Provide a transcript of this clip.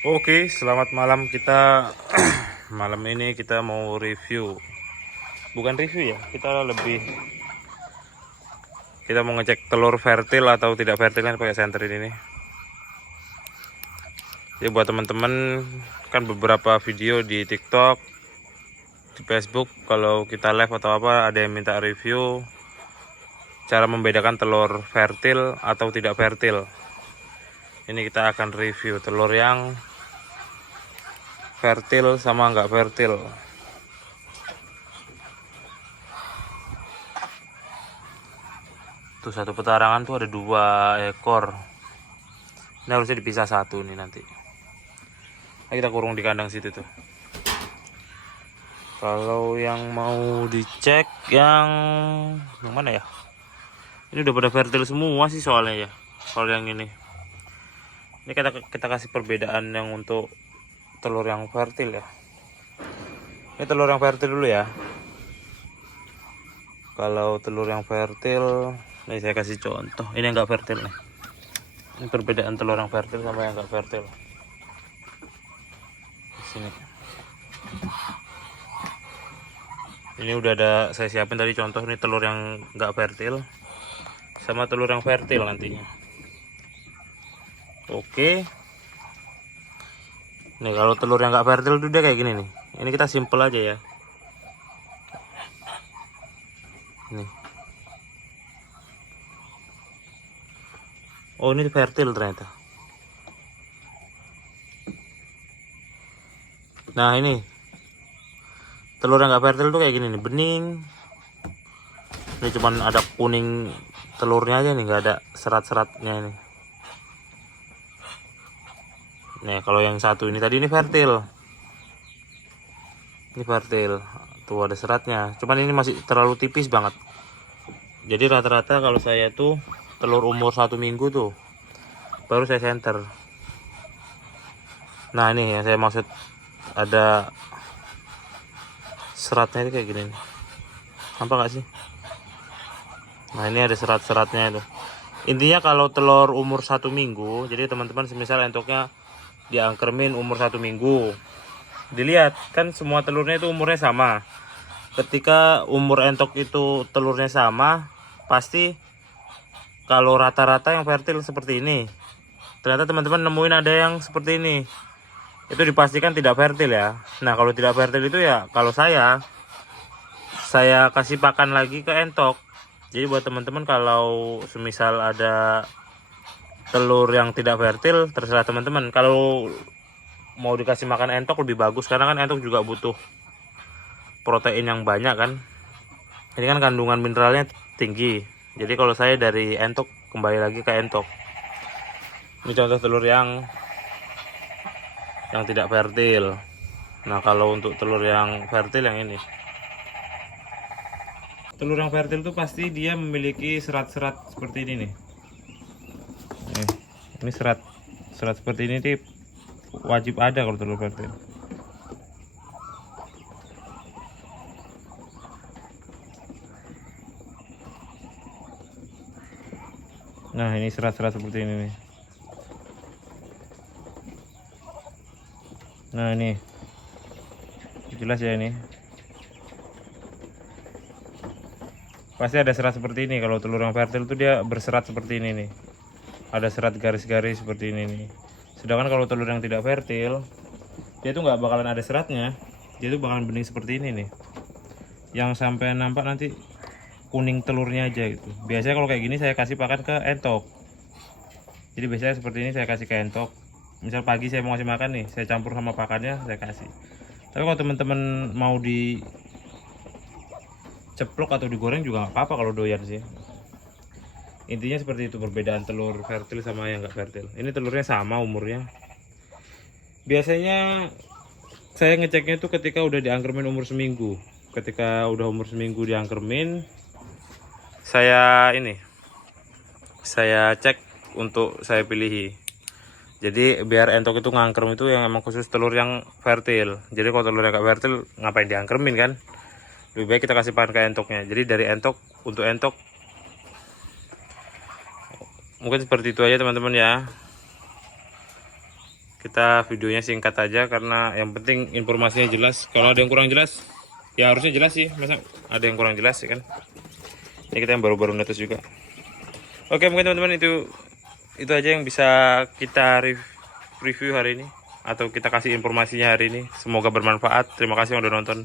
Oke, selamat malam kita. Malam ini kita mau review. Bukan review ya, kita mau ngecek telur fertil atau tidak fertil kan pakai senterin ini. Jadi buat teman-teman kan beberapa video di TikTok, di Facebook kalau kita live atau apa ada yang minta review cara membedakan telur fertil atau tidak fertil. Ini kita akan review telur yang fertil sama nggak fertil. Tuh satu petarangan tuh ada 2 ekor. Ini harusnya dipisah satu nih nanti. Nah, kita kurung di kandang situ tuh. Kalau yang mau dicek yang mana ya? Ini udah pada fertil semua sih soalnya ya. Kalau yang ini kita kasih perbedaan yang untuk telur yang fertil ya. Ini telur yang fertil dulu ya. Kalau telur yang fertil, nih saya kasih contoh. Ini yang nggak fertil nih. Ini perbedaan telur yang fertil sama yang nggak fertil. Di sini. Ini udah ada saya siapin tadi contoh nih telur yang nggak fertil sama telur yang fertil nantinya. Oke. Nih kalau telur yang nggak fertil itu dia kayak gini nih. Ini kita simple aja ya. Nih. Oh ini fertil ternyata. Nah ini telur yang nggak fertil tuh kayak gini nih, bening. Ini cuman ada kuning telurnya aja nih, nggak ada serat-seratnya ini. Nih kalau yang satu ini tadi ini fertil. Ini fertil. Tuh ada seratnya. Cuman ini masih terlalu tipis banget. Jadi rata-rata kalau saya tuh telur umur 1 minggu tuh baru saya senter. Nah ini yang saya maksud, ada seratnya itu kayak gini nih. Nampak gak sih? Nah ini ada serat-seratnya itu. Intinya kalau telur umur 1 minggu, jadi teman-teman semisal entoknya diangkermin umur 1 minggu, dilihat kan semua telurnya itu umurnya sama. Ketika umur entok itu telurnya sama, pasti kalau rata-rata yang fertil seperti ini. Ternyata teman-teman nemuin ada yang seperti ini, itu dipastikan tidak fertil ya. Nah kalau tidak fertil itu ya, kalau saya kasih pakan lagi ke entok. Jadi buat teman-teman kalau semisal ada telur yang tidak fertil, terserah teman-teman. Kalau mau dikasih makan entok lebih bagus, karena kan entok juga butuh protein yang banyak kan. Ini kan kandungan mineralnya tinggi. Jadi kalau saya dari entok kembali lagi ke entok. Ini contoh telur yang tidak fertil. Nah kalau untuk telur yang fertil yang ini. Telur yang fertil tuh pasti dia memiliki serat-serat seperti ini nih. Ini serat seperti ini sih wajib ada kalau telur fertil. Nah ini serat-serat seperti ini nih. Nah ini jelas ya, ini pasti ada serat seperti ini. Kalau telur yang fertil tuh dia berserat seperti ini nih, ada serat garis-garis seperti ini nih. Sedangkan kalau telur yang tidak fertil, dia tuh nggak bakalan ada seratnya, dia tuh bakalan bening seperti ini nih, yang sampai nampak nanti kuning telurnya aja gitu. Biasanya kalau kayak gini saya kasih pakan ke entok. Jadi biasanya seperti ini saya kasih ke entok. Misal pagi saya mau kasih makan nih, saya campur sama pakannya, saya kasih. Tapi kalau teman-teman mau di ceplok atau digoreng juga nggak apa-apa kalau doyan sih. Intinya seperti itu perbedaan telur fertil sama yang nggak fertil. Ini telurnya sama umurnya. Biasanya saya ngeceknya itu ketika udah diangkermin umur seminggu. Ketika udah umur seminggu diangkermin, saya cek untuk saya pilih. Jadi biar entok itu ngangkrem itu yang emang khusus telur yang fertil. Jadi kalau telur yang nggak fertil ngapain diangkermin kan? Lebih baik kita kasih pakan ke entoknya. Jadi dari entok untuk entok mungkin seperti itu aja teman-teman ya. kita videonya singkat aja karena yang penting informasinya jelas. Kalau ada yang kurang jelas ya harusnya jelas sih, masa ada yang kurang jelas ya kan. Ini kita yang baru-baru netes juga. Oke, mungkin teman-teman itu aja yang bisa kita review hari ini atau kita kasih informasinya hari ini. Semoga bermanfaat. Terima kasih yang udah nonton.